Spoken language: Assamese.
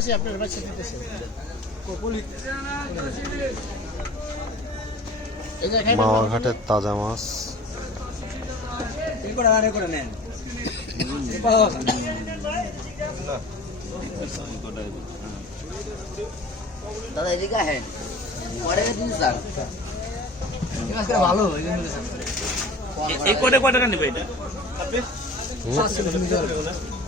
আছে আপনি ৰেবাই চাৰ্টিফিকেট আছে মাওয়াঘাটের তাজা মাছ দাদা এদিকে ভালো কটা টাকা নেবে এটা